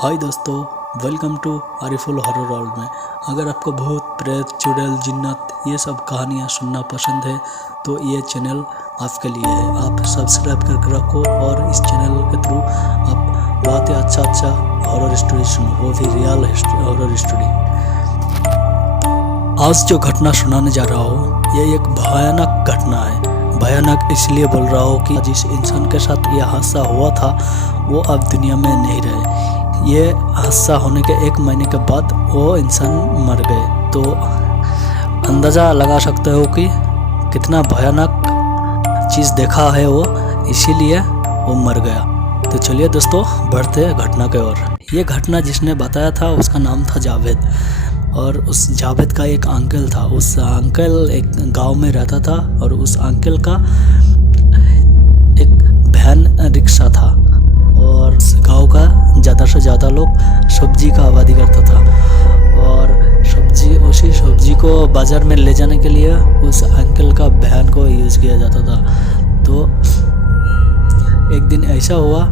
हाय दोस्तों, welcome to Ariful horror world में। अगर आपको भूत प्रेत चुड़ैल जिन्नत ये सब कहानियाँ सुनना पसंद है तो ये चैनल आपके लिए है। आप सब्सक्राइब करके रखो और इस चैनल के थ्रू आप बहुत ही अच्छा हॉरर स्टोरी सुनो, वो भी रियल हॉरर स्टोरी। आज जो घटना सुनाने जा रहा हूँ ये एक भयानक घटना है। भयानक इसलिए बोल रहा हूँ कि जिस इंसान के साथ ये हादसा हुआ था वो अब दुनिया में नहीं रहे। ये हादसा होने के 1 महीने के बाद वो इंसान मर गए। तो अंदाज़ा लगा सकते हो कि कितना भयानक चीज़ देखा है वो, इसीलिए वो मर गया। तो चलिए दोस्तों बढ़ते हैं घटना के ओर। ये घटना जिसने बताया था उसका नाम था जावेद, और उस जावेद का एक अंकल था। उस अंकल एक गांव में रहता था और उस अंकल का एक वैन रिक्शा था और उस गांव का ज़्यादा से ज़्यादा लोग सब्जी का आबादी करता था। और उसी सब्जी को बाज़ार में ले जाने के लिए उस अंकल का वैन को यूज़ किया जाता था। तो एक दिन ऐसा हुआ,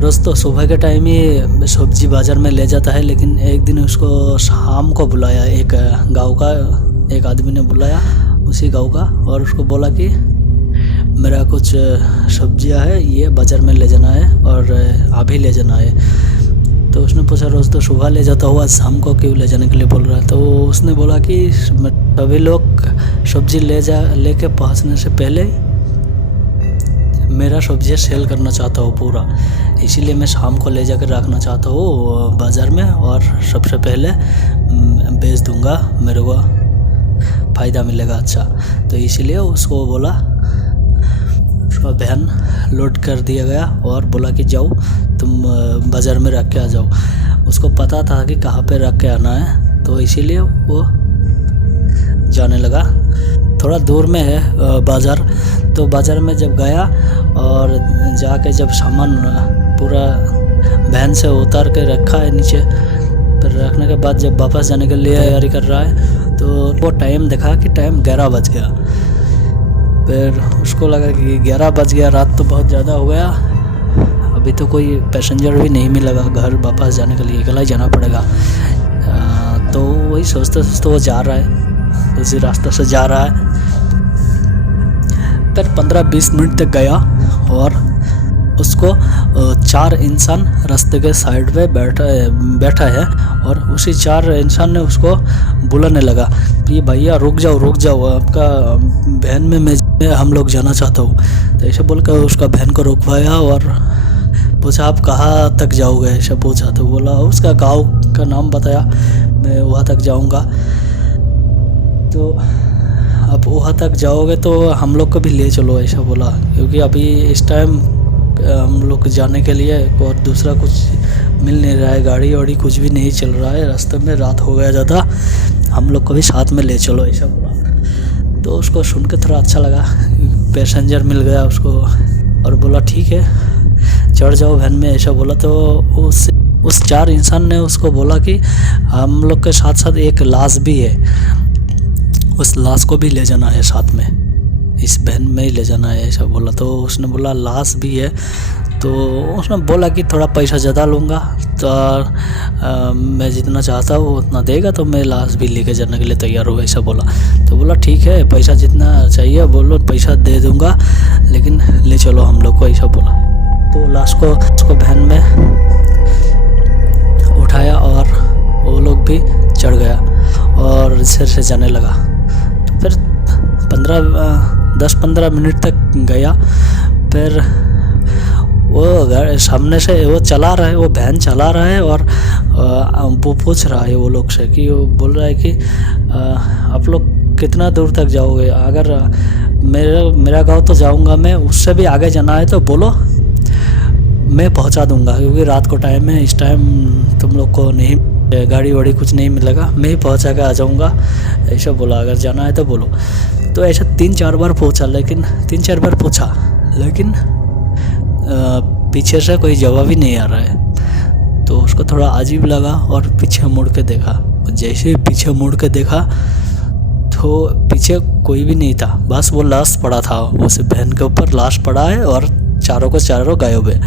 रोज़ तो सुबह के टाइम ही सब्जी बाज़ार में ले जाता है, लेकिन एक दिन उसको शाम को बुलाया। एक गांव का एक आदमी ने बुलाया उसी गांव का और उसको बोला कि मेरा कुछ सब्जियां है, ये बाज़ार में ले जाना है और अभी ले जाना है। तो उसने पूछा रोज़ तो सुबह ले जाता हुआ शाम को क्यों ले जाने के लिए बोल रहा है। तो उसने बोला कि सभी लोग सब्जी लेके पहुंचने से पहले मेरा सब्जी सेल करना चाहता हूँ पूरा, इसीलिए मैं शाम को ले जाकर रखना चाहता हूँ बाज़ार में और सबसे पहले बेच दूँगा, मेरे को फ़ायदा मिलेगा अच्छा। तो इसीलिए उसको बोला, उसका वैन लोड कर दिया गया और बोला कि जाओ तुम बाज़ार में रख के आ जाओ। उसको पता था कि कहाँ पे रख के आना है, तो इसीलिए वो जाने लगा। थोड़ा दूर में है बाज़ार। तो बाज़ार में जब गया और जाके जब सामान पूरा वैन से उतार के रखा है नीचे, फिर रखने के बाद जब वापस जाने के लिए तैयारी कर रहा है तो वो टाइम देखा कि टाइम 11 बज गया। फिर उसको लगा कि 11 बज गया, रात तो बहुत ज़्यादा हो गया, अभी तो कोई पैसेंजर भी नहीं मिलेगा, घर वापस जाने के लिए अकेला ही जाना पड़ेगा। तो वही सोचते सोचते वो जा रहा है, उसी रास्ते से जा रहा है। फिर 15-20 मिनट तक गया और उसको 4 इंसान रास्ते के साइड पे बैठा है और उसी 4 इंसान ने उसको बुलाने लगा कि भैया रुक जाओ, आपका वैन में हम लोग जाना चाहता हूँ। तो ऐसे बोल कर उसका वैन को रुकवाया और पूछा आप कहाँ तक जाओगे, ऐसा पूछा। तो बोला उसका गांव का नाम बताया, मैं वहाँ तक जाऊँगा। तो अब वहाँ तक जाओगे तो हम लोग को भी ले चलो, ऐसा बोला, क्योंकि अभी इस टाइम हम लोग जाने के लिए और दूसरा कुछ मिल नहीं रहा है, गाड़ी वाड़ी कुछ भी नहीं चल रहा है, रास्ते में रात हो गया ज़्यादा, हम लोग को भी साथ में ले चलो, ऐसा बोला। तो उसको सुन के थोड़ा अच्छा लगा, पैसेंजर मिल गया उसको और बोला ठीक है चढ़ जाओ वैन में, ऐसा बोला। तो उस 4 इंसान ने उसको बोला कि हम लोग के साथ साथ एक लाश भी है, उस लाश को भी ले जाना है साथ में, इस वैन में ही ले जाना है, ऐसा बोला। तो उसने बोला लाश भी है। तो उसने बोला कि थोड़ा पैसा ज़्यादा लूँगा, तो मैं जितना चाहता हूँ उतना देगा तो मैं लाश भी लेके जाने के लिए तैयार हूँ, ऐसा बोला। तो बोला ठीक है पैसा जितना चाहिए बोलो, पैसा दे दूँगा, लेकिन ले चलो हम लोग को, ऐसा बोला। तो लाश को उसको वैन में उठाया और वो लोग भी चढ़ गया और सिर से जाने लगा। तो फिर 10-15 मिनट तक गया। फिर वो सामने से वो चला रहा है, वो वैन चला रहा है और वो पूछ रहा है वो लोग से कि वो बोल रहा है कि आप लोग कितना दूर तक जाओगे, अगर मेरा गांव तो जाऊंगा मैं, उससे भी आगे जाना है तो बोलो मैं पहुंचा दूंगा, क्योंकि रात को टाइम है, इस टाइम तुम लोग को नहीं गाड़ी वाड़ी कुछ नहीं मिलेगा, मैं ही पहुंचा के आ जाऊंगा, ऐसा बोला, अगर जाना है तो बोलो। तो ऐसा 3-4 बार पूछा, लेकिन पीछे से कोई जवाब ही नहीं आ रहा है। तो उसको थोड़ा अजीब लगा और पीछे मुड़ के देखा। जैसे ही पीछे मुड़ के देखा तो पीछे कोई भी नहीं था, बस वो लाश पड़ा था, उस वैन के ऊपर लाश पड़ा है और चारों को चारों गायब है।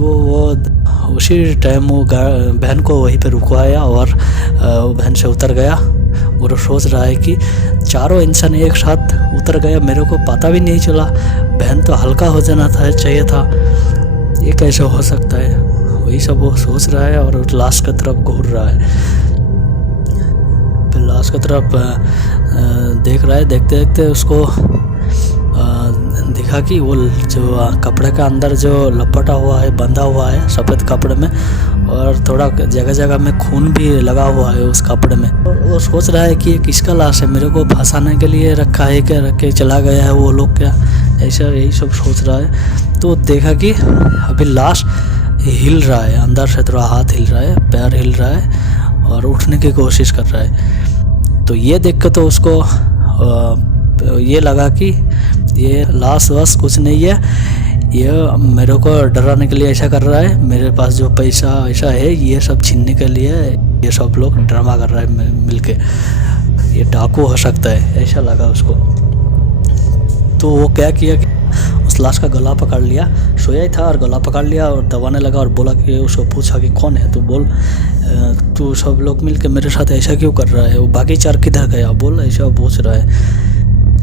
तो वो उसी टाइम वो बहन को वहीं पे रुकवाया और वो बहन से उतर गया। और सोच रहा है कि चारों इंसान एक साथ उतर गया, मेरे को पता भी नहीं चला, बहन तो हल्का हो जाना था चाहिए था, ये कैसे हो सकता है, वही सब वो सोच रहा है। और लास्ट की तरफ घूर रहा है, फिर लास्ट की तरफ देख रहा है। देखते देखते उसको दिखा कि वो जो कपड़े का अंदर जो लपटा हुआ है, बंधा हुआ है सफ़ेद कपड़े में, और थोड़ा जगह जगह में खून भी लगा हुआ है उस कपड़े में। वो सोच रहा है कि ये किसका लाश है, मेरे को फंसाने के लिए रखा है क्या, रख के चला गया है वो लोग क्या, ऐसा यही सब सोच रहा है। तो देखा कि अभी लाश हिल रहा है, अंदर से थोड़ा हाथ हिल रहा है, पैर हिल रहा है और उठने की कोशिश कर रहा है। तो ये देख के तो उसको ये लगा कि ये लाश वाश कुछ नहीं है, ये मेरे को डराने के लिए ऐसा कर रहा है, मेरे पास जो पैसा ऐसा है ये सब छीनने के लिए ये सब लोग ड्रामा कर रहा है मिलके, ये डाकू हो सकता है, ऐसा लगा उसको। तो वो क्या किया कि उस लाश का गला पकड़ लिया, सोया ही था और गला पकड़ लिया और दबाने लगा और बोला कि उसको पूछा कि कौन है तू, बोल तू सब लोग मिलके मेरे साथ ऐसा क्यों कर रहा है, वो बाकी चार किधर गया, बोल ऐसा पूछ रहा है।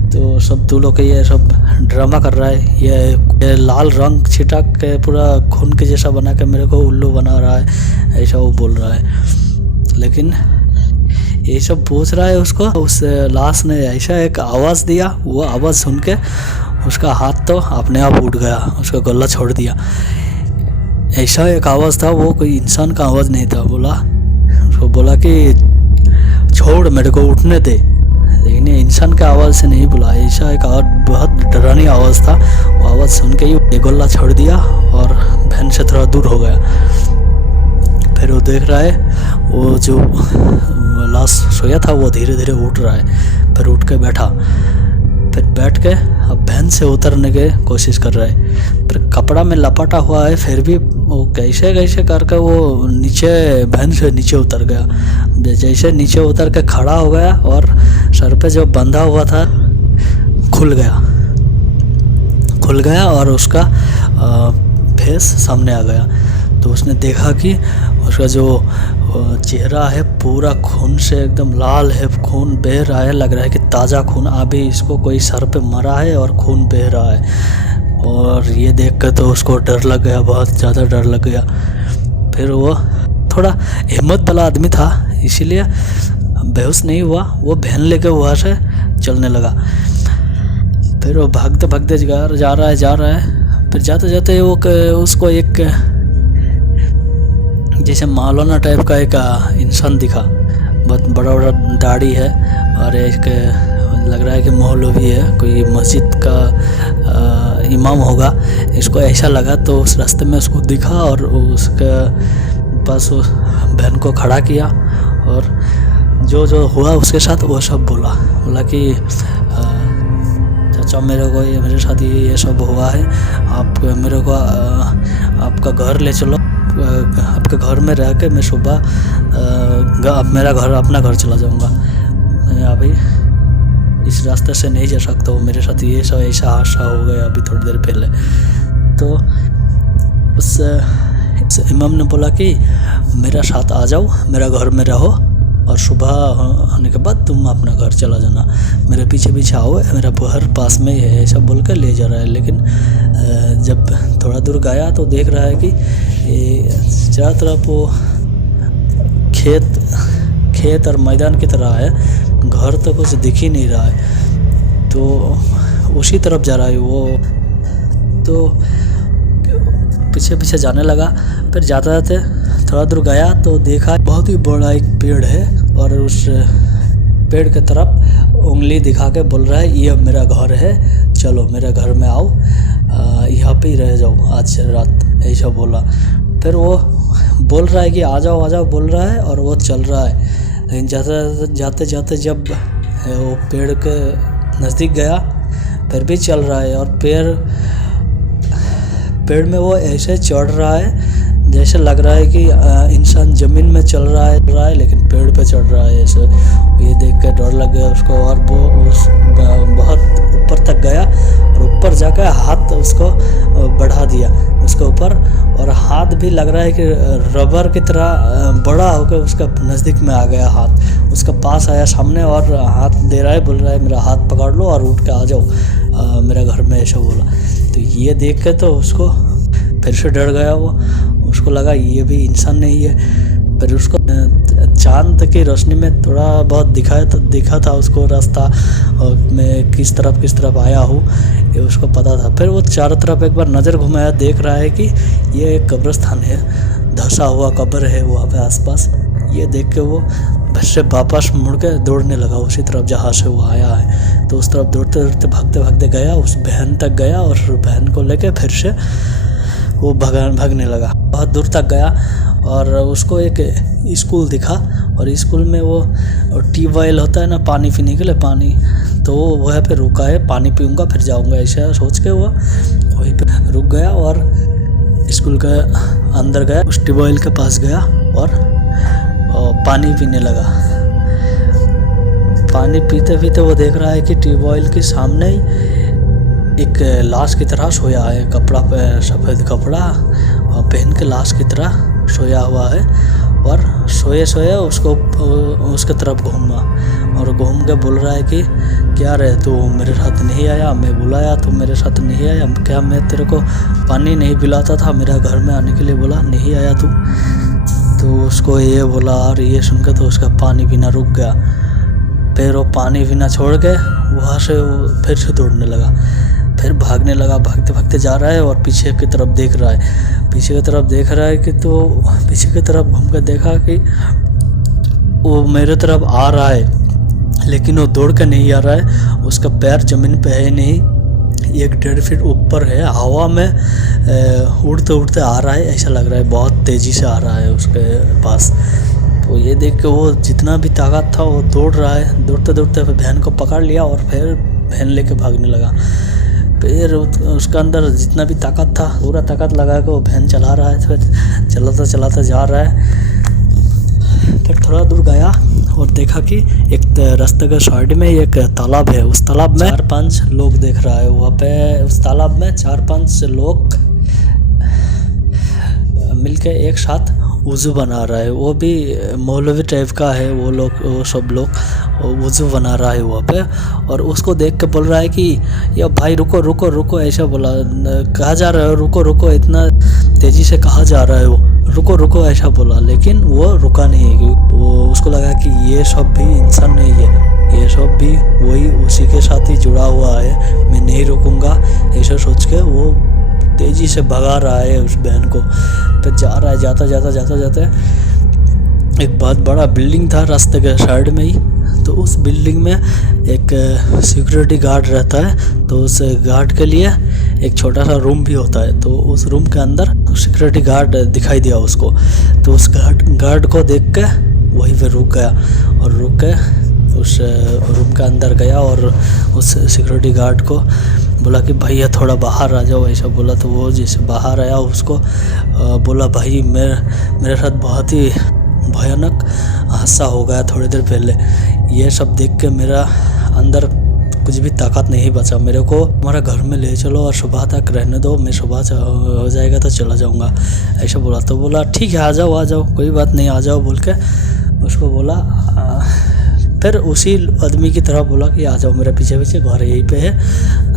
तो सब तू लोग ये सब ड्रामा कर रहा है, ये लाल रंग छिटक के पूरा खून के जैसा बना के मेरे को उल्लू बना रहा है, ऐसा वो बोल रहा है। लेकिन ये सब पूछ रहा है उसको, उस लाश ने ऐसा एक आवाज़ दिया, वो आवाज़ सुन के उसका हाथ तो अपने आप उठ गया, उसका गला छोड़ दिया। ऐसा एक आवाज़ था, वो कोई इंसान का आवाज़ नहीं था। उसको बोला कि छोड़ मेरे को उठने दे, लेकिन ये इंसान के आवाज़ से नहीं बोला, ऐसा एक बहुत डरावनी आवाज़ था। वो आवाज़ सुन के ही गला छोड़ दिया और बहन से थोड़ा दूर हो गया। फिर वो देख रहा है वो जो लाश सोया था वो धीरे धीरे उठ रहा है, फिर उठ के बैठा, फिर बैठ के अब बहन से उतरने की कोशिश कर रहा है। फिर कपड़ा में लपटा हुआ है, फिर भी वो कैसे कैसे करके वो नीचे बहन से नीचे उतर गया। जैसे नीचे उतर के खड़ा हो गया और सर पे जो बंधा हुआ था खुल गया और उसका फेस सामने आ गया। तो उसने देखा कि उसका जो चेहरा है पूरा खून से एकदम लाल है, खून बह रहा है, लग रहा है कि ताज़ा खून, अभी इसको कोई सर पे मरा है और खून बह रहा है। और ये देख कर तो उसको डर लग गया, बहुत ज़्यादा डर लग गया। फिर वो थोड़ा हिम्मत वाला आदमी था, इसीलिए बेहोश नहीं हुआ, वो बहन लेके वहाँ से चलने लगा। फिर वो भागते भागते जा रहा है। फिर जाते जाते वो उसको एक जैसे मौलाना टाइप का एक इंसान दिखा, बहुत बड़ा बड़ा दाढ़ी है और एक लग रहा है कि मौलवी है, कोई मस्जिद का इमाम होगा, इसको ऐसा लगा। तो उस रास्ते में उसको दिखा और उसके पास बहन को खड़ा किया और जो हुआ उसके साथ वो सब बोला कि चाचा मेरे साथ ये सब हुआ है, आप मेरे को आपका घर ले चलो, आपके घर में रह के मैं सुबह अपना घर चला जाऊंगा, मैं अभी इस रास्ते से नहीं जा सकता हूँ, मेरे साथ ये सब ऐसा हादसा हो गया अभी थोड़ी देर पहले। तो उस इमाम ने बोला कि मेरा साथ आ जाओ, मेरा घर में रहो और सुबह होने के बाद तुम अपना घर चला जाना, मेरे पीछे पीछे आओ, मेरा घर पास में ही है, ऐसा बोल कर ले जा रहा है। लेकिन जब थोड़ा दूर गया तो देख रहा है कि चारों तरफ वो खेत और मैदान की तरह है, घर तो कुछ दिख ही नहीं रहा है। तो उसी तरफ जा रहा है वो, तो पीछे पीछे जाने लगा। फिर जाते जाते थोड़ा दूर गया तो देखा बहुत ही बड़ा एक पेड़ है और उस पेड़ की तरफ उंगली दिखा के बोल रहा है ये मेरा घर है, चलो मेरे घर में आओ, यहाँ पे ही रह जाओ आज रात, ऐसा बोला। फिर वो बोल रहा है कि आ जाओ बोल रहा है और वो चल रहा है। लेकिन जाते जाते जब वो पेड़ के नज़दीक गया फिर भी चल रहा है और पेड़ में वो ऐसे चढ़ रहा है जैसे लग रहा है कि इंसान ज़मीन में चल रहा है लेकिन पेड़ पे चढ़ रहा है ऐसे। ये देख कर डर लग गया उसको और वो बहुत ऊपर तक गया और ऊपर जाकर हाथ उसको बढ़ा दिया उसके ऊपर, और हाथ भी लग रहा है कि रबर की तरह बड़ा होकर उसका नज़दीक में आ गया, हाथ उसका पास आया सामने और हाथ दे रहा है, बोल रहा है मेरा हाथ पकड़ लो और उठ के आ जाओ मेरा घर में, ऐसा बोला। तो ये देख के तो उसको फिर से डर गया वो, उसको लगा ये भी इंसान नहीं है। फिर उसको चांद की रोशनी में थोड़ा बहुत दिखा था उसको रास्ता, और मैं किस तरफ आया हूँ ये उसको पता था। फिर वो चारों तरफ एक बार नज़र घुमाया, देख रहा है कि ये एक कब्रिस्तान है, धंसा हुआ कब्र है वहाँ पे आसपास। ये देख के वो फिर से वापस मुड़ के दौड़ने लगा उसी तरफ जहाँ से वो आया है। तो उस तरफ दौड़ते भागते गया, उस बहन तक गया और बहन को लेके फिर से वो भागने लगा। बहुत दूर तक गया और उसको एक स्कूल दिखा, और स्कूल में वो ट्यूबवेल होता है ना पानी पीने के लिए, पानी, तो वो वहाँ पे रुका है, पानी पीऊँगा फिर जाऊँगा ऐसा सोच के वो वहीं पे रुक गया और स्कूल के अंदर गया, उस ट्यूबवेल के पास गया और पानी पीने लगा। पानी पीते पीते वो देख रहा है कि ट्यूबवेल के सामने ही एक लाश की तरह सोया है, कपड़ा पे सफ़ेद कपड़ा पहन के लाश की तरह सोया हुआ है, और सोए उसको उसके तरफ घूमा और घूम के बोल रहा है कि क्या रे तू मेरे साथ नहीं आया, मैं बुलाया तो मेरे साथ नहीं आया, क्या मैं तेरे को पानी नहीं पिलाता था, मेरा घर में आने के लिए बोला नहीं आया तू। तो उसको ये बोला और ये सुनकर तो उसका पानी पीना रुक गया। फिर वो पानी पीना छोड़ के वहाँ से वो फिर से दौड़ने लगा, फिर भागने लगा, भागते जा रहा है और पीछे की तरफ देख रहा है, पीछे की तरफ देख रहा है कि तो पीछे की तरफ घूम कर देखा कि वो मेरे तरफ आ रहा है, लेकिन वो दौड़ कर नहीं आ रहा है, उसका पैर ज़मीन पे है नहीं, 1-1.5 फीट ऊपर है, हवा में उड़ते आ रहा है, ऐसा लग रहा है बहुत तेज़ी से आ रहा है उसके पास। तो ये देख के वो जितना भी ताकत था वो दौड़ रहा है, दौड़ते बहन को पकड़ लिया और फिर बहन लेके भागने लगा। फिर उसका अंदर जितना भी ताकत था पूरा ताकत लगा के वो बहन चला रहा है, फिर चलाता जा रहा है। फिर थोड़ा दूर गया और देखा कि एक रास्ते के साइड में एक तालाब है, उस तालाब में 4-5 लोग देख रहा है, वहाँ पे उस तालाब में 4-5 लोग मिलके एक साथ वज़ू बना रहा है, वो भी मौलवी टाइप का है, वो सब लोग वज़ू बना रहा है वहाँ पे। और उसको देख के बोल रहा है कि या भाई रुको, ऐसा बोला, कहाँ जा रहे हो, रुको, इतना तेज़ी से कहाँ जा रहा है वो, रुको ऐसा बोला, लेकिन वो रुका नहीं है। वो उसको लगा कि ये सब भी इंसान नहीं है, ये सब भी वही उसी के साथ ही जुड़ा हुआ है, मैं नहीं रुकूंगा, ऐसा सोच के वो तेज़ी से भगा रहा है उस बहन को। फिर जा रहा है, जाते एक बहुत बड़ा बिल्डिंग था रास्ते के साइड में ही, तो उस बिल्डिंग में एक सिक्योरिटी गार्ड रहता है, तो उस गार्ड के लिए एक छोटा सा रूम भी होता है, तो उस रूम के अंदर सिक्योरिटी गार्ड दिखाई दिया उसको। तो उस गार्ड को देख के वहीं पे रुक गया और रुक के उस रूम के अंदर गया और उस सिक्योरिटी गार्ड को बोला कि भैया थोड़ा बाहर आ जाओ, ऐसा बोला। तो वो जैसे बाहर आया उसको बोला भाई मेरे साथ बहुत ही भयानक हादसा हो गया थोड़ी देर पहले, ये सब देख के मेरा अंदर कुछ भी ताकत नहीं बचा, मेरे को हमारा घर में ले चलो और सुबह तक रहने दो, मैं सुबह हो जाएगा तो चला जाऊंगा, ऐसा बोला। तो बोला ठीक है आ जाओ, कोई बात नहीं आ जाओ बोल के उसको बोला। फिर उसी आदमी की तरह बोला कि आ जाओ मेरे पीछे घर यहीं पे है,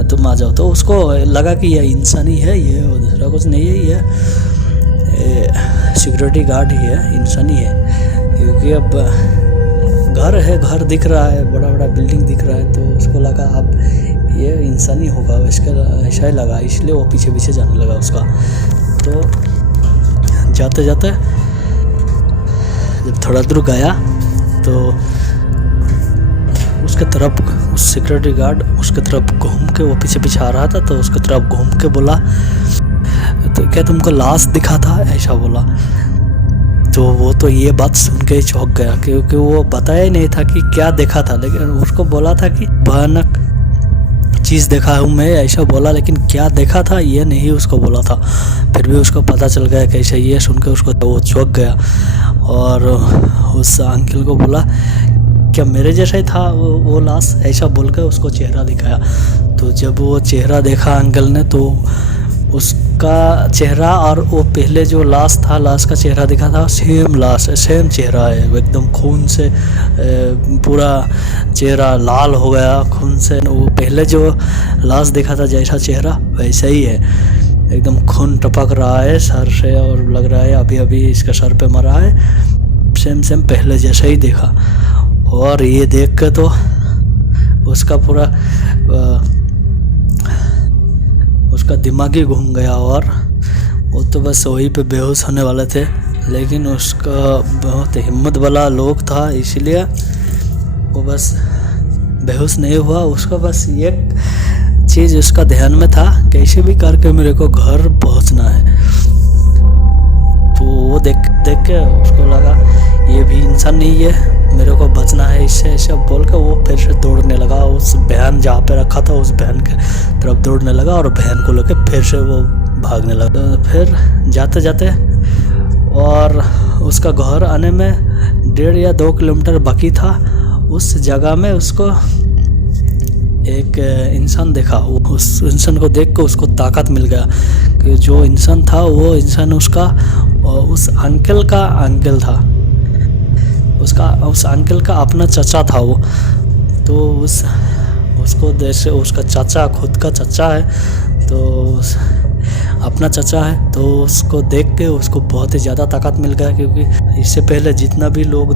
तुम आ जाओ। तो उसको लगा कि यह इंसान ही है, ये दूसरा कुछ नहीं है, ये सिक्योरिटी गार्ड ही है, इंसान ही है, क्योंकि अब घर दिख रहा है, बड़ा बिल्डिंग दिख रहा है, तो उसको लगा अब ये इंसान ही होगा, इसका ऐसा ही लगा, इसलिए वो पीछे जाने लगा उसका। तो जाते जब थोड़ा दूर गया तो उसके तरफ उस सिक्योरिटी गार्ड उसके तरफ घूम के, वो पीछे आ रहा था, तो उसके तरफ घूम के बोला तो क्या तुमको लाश दिखा था, ऐसा बोला। तो वो तो ये बात सुन के ही चौंक गया, क्योंकि वो बताया ही नहीं था कि क्या देखा था, लेकिन उसको बोला था कि भयानक चीज़ देखा हूँ मैं, ऐसा बोला, लेकिन क्या देखा था ये नहीं उसको बोला था। फिर भी उसको पता चल गया कैसे, ये सुन के उसको वो चौंक गया और उस अंकल को बोला क्या मेरे जैसा ही था वो लाश, ऐसा बोल कर उसको चेहरा दिखाया। तो जब वो चेहरा देखा अंकल ने, तो उसका चेहरा और वो पहले जो लाश था, लाश का चेहरा दिखा था, सेम लाश है, सेम चेहरा है, वो एकदम खून से पूरा चेहरा लाल हो गया खून से। वो पहले जो लाश दिखा था जैसा चेहरा वैसा ही है, एकदम खून टपक रहा है सर से, और लग रहा है अभी अभी इसका सर पे मरा है, सेम सेम पहले जैसा ही देखा। और ये देख के तो उसका पूरा उसका दिमाग ही घूम गया, और वो तो बस वहीं पे बेहोश होने वाले थे। लेकिन उसका बहुत हिम्मत वाला लोग था, इसलिए वो बस बेहोश नहीं हुआ। उसका बस एक चीज़ उसका ध्यान में था, कैसे भी करके मेरे को घर पहुंचना है। तो वो देख के उसको लगा ये भी इंसान नहीं है, मेरे को बचना है इससे, ऐसे बोल कर वो फिर से दौड़ने लगा। उस बहन जहाँ पे रखा था उस बहन के तरफ दौड़ने लगा, और बहन को लेकर फिर से वो भागने लगा। तो फिर जाते जाते और उसका घर आने में 1.5 या 2 किलोमीटर बाकी था, उस जगह में उसको एक इंसान देखा। उस इंसान को देख कर उसको ताकत मिल गया कि जो इंसान था वो इंसान उसका उस अंकल का अंकल था, उस अंकल का अपना चचा था वो। तो उसको जैसे उसका चाचा खुद का चचा है, तो अपना चचा है, तो उसको देख के उसको बहुत ही ज़्यादा ताकत मिल गया। क्योंकि इससे पहले जितना भी लोग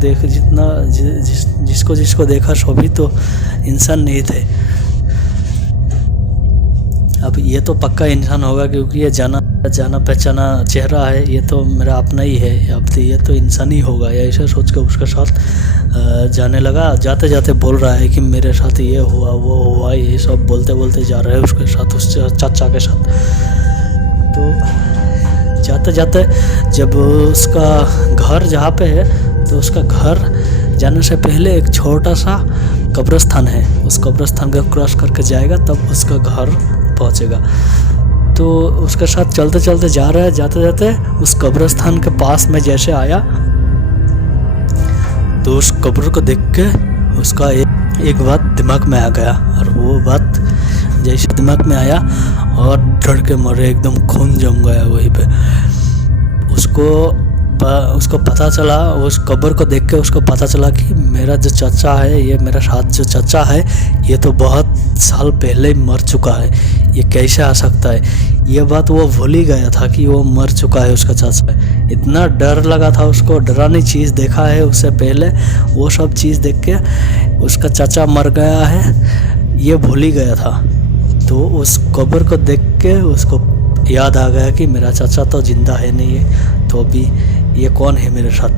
जिसको देखा सभी तो इंसान नहीं थे। अब ये तो पक्का इंसान होगा, क्योंकि ये जाना पहचाना चेहरा है, ये तो मेरा अपना ही है, अब तो ये तो इंसान ही होगा। या ऐसा सोच कर उसके साथ जाने लगा। जाते जाते बोल रहा है कि मेरे साथ ये हुआ वो हुआ, ये सब बोलते बोलते जा रहा है उसके साथ, उस चाचा के साथ। तो जाते जाते जब उसका घर जहाँ पे है, तो उसका घर जाने से पहले एक छोटा सा कब्रिस्तान है, उस कब्रिस्तान को क्रॉस करके जाएगा तब उसका घर पहुंचेगा। तो उसके साथ चलते चलते जा रहा है। जाते जाते उस कब्रिस्तान के पास में जैसे आया, तो उस कब्र को देख के उसका एक बात दिमाग में आ गया, और वो बात जैसे दिमाग में आया और डर के मरे, एकदम खून जम गया वहीं पे। उसको पता चला, उस कब्र को देख के उसको पता चला कि मेरा जो चाचा है, ये मेरा साथ जो चाचा है, ये तो बहुत साल पहले ही मर चुका है, ये कैसे आ सकता है। ये बात वो भूल ही गया था कि वो मर चुका है, उसका चाचा है। इतना डर लगा था उसको, डरावनी चीज़ देखा है उससे पहले, वो सब चीज़ देख के उसका चाचा मर गया है ये भूल ही गया था। तो उस कब्र को देख के उसको याद आ गया कि मेरा चाचा तो जिंदा है नहीं है, तो अभी ये कौन है मेरे साथ।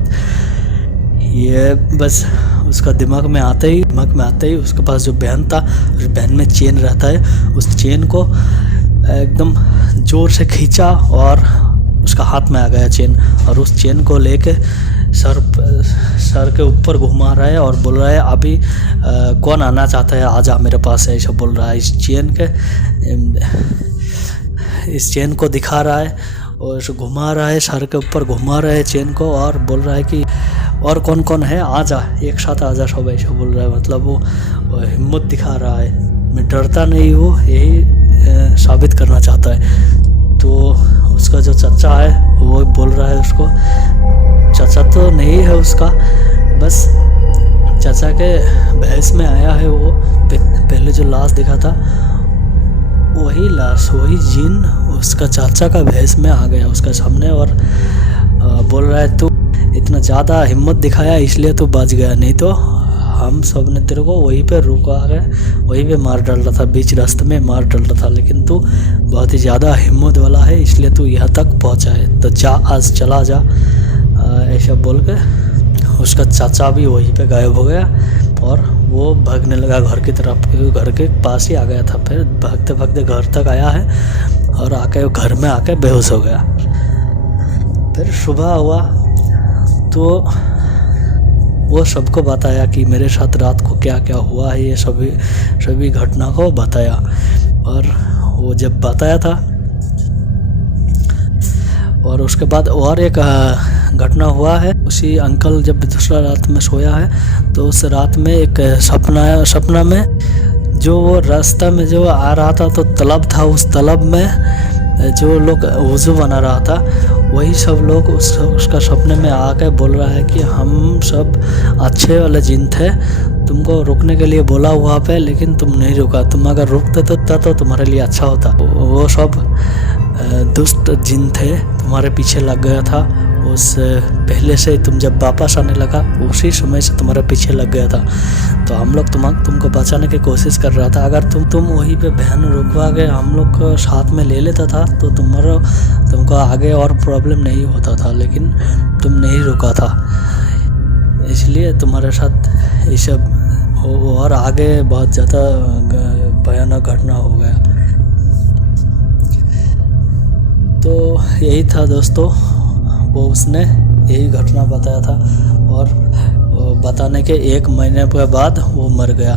ये बस उसका दिमाग में आते ही उसके पास जो बहन था, उस बहन में चेन रहता है, उस चेन को एकदम ज़ोर से खींचा और उसका हाथ में आ गया चेन, और उस चेन को लेके सर के ऊपर घुमा रहा है और बोल रहा है अभी कौन आना चाहता है आजा मेरे पास, ऐसा बोल रहा है। इस चेन को दिखा रहा है और घुमा रहा है, सर के ऊपर घुमा रहा है चेन को, और बोल रहा है कि और कौन कौन है आजा, एक साथ आजा सब, ऐसा बोल रहा है। मतलब वो हिम्मत दिखा रहा है, मैं डरता नहीं हूँ, यही साबित करना चाहता है। तो उसका जो चाचा है वो बोल रहा है उसको, चाचा तो नहीं है उसका, बस चाचा के भैंस में आया है वो। पहले जो लाश दिखा था वही लाश, वही जिन उसका चाचा का भैंस में आ गया उसका सामने, और बोल रहा है तू इतना ज़्यादा हिम्मत दिखाया इसलिए तू बच गया, नहीं तो हम सब ने तेरे को वहीं पे रुका है, वहीं पे मार डाल रहा था, बीच रास्ते में मार डाल रहा था, लेकिन तू बहुत ही ज़्यादा हिम्मत वाला है इसलिए तू यहाँ तक पहुँचा है, तो जा आज चला जा, ऐसा बोल के उसका चाचा भी वहीं पे गायब हो गया और वो भागने लगा घर की तरफ, क्योंकि घर के पास ही आ गया था। फिर भागते भागते घर तक आया है और आके घर में आके बेहोश हो गया। फिर सुबह हुआ तो वो सबको बताया कि मेरे साथ रात को क्या क्या हुआ है, ये सभी घटना को बताया। और वो जब बताया था, और उसके बाद और एक घटना हुआ है, उसी अंकल जब दूसरा रात में सोया है तो उस रात में एक सपना में जो वो रास्ता में जो आ रहा था तो तालाब था, उस तालाब में जो लोग वज़ू बना रहा था वही सब लोग उसका सपने में आके बोल रहा है कि हम सब अच्छे वाले जिन थे, तुमको रुकने के लिए बोला वहाँ पे लेकिन तुम नहीं रुका, तुम अगर रुकते तो तुम्हारे लिए अच्छा होता। वो सब दुष्ट जिन थे, तुम्हारे पीछे लग गया था उस पहले से, तुम जब वापस आने लगा उसी समय से तुम्हारे पीछे लग गया था। तो हम लोग तुमको बचाने की कोशिश कर रहा था। अगर तुम वहीं पे बहन रुकवा के हम लोग को साथ में ले लेता था तो तुमको आगे और प्रॉब्लम नहीं होता था, लेकिन तुम नहीं रुका था, इसलिए तुम्हारे साथ ये सब और आगे बहुत ज़्यादा भयानक घटना हो गया। तो यही था दोस्तों, वो उसने यही घटना बताया था और बताने के 1 महीने के बाद वो मर गया।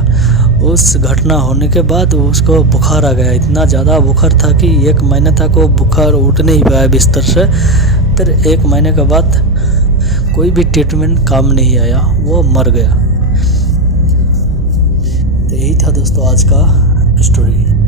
उस घटना होने के बाद उसको बुखार आ गया, इतना ज़्यादा बुखार था कि 1 महीने तक वो बुखार उठ नहीं पाया बिस्तर से। फिर 1 महीने के बाद कोई भी ट्रीटमेंट काम नहीं आया, वो मर गया। तो यही था दोस्तों आज का स्टोरी।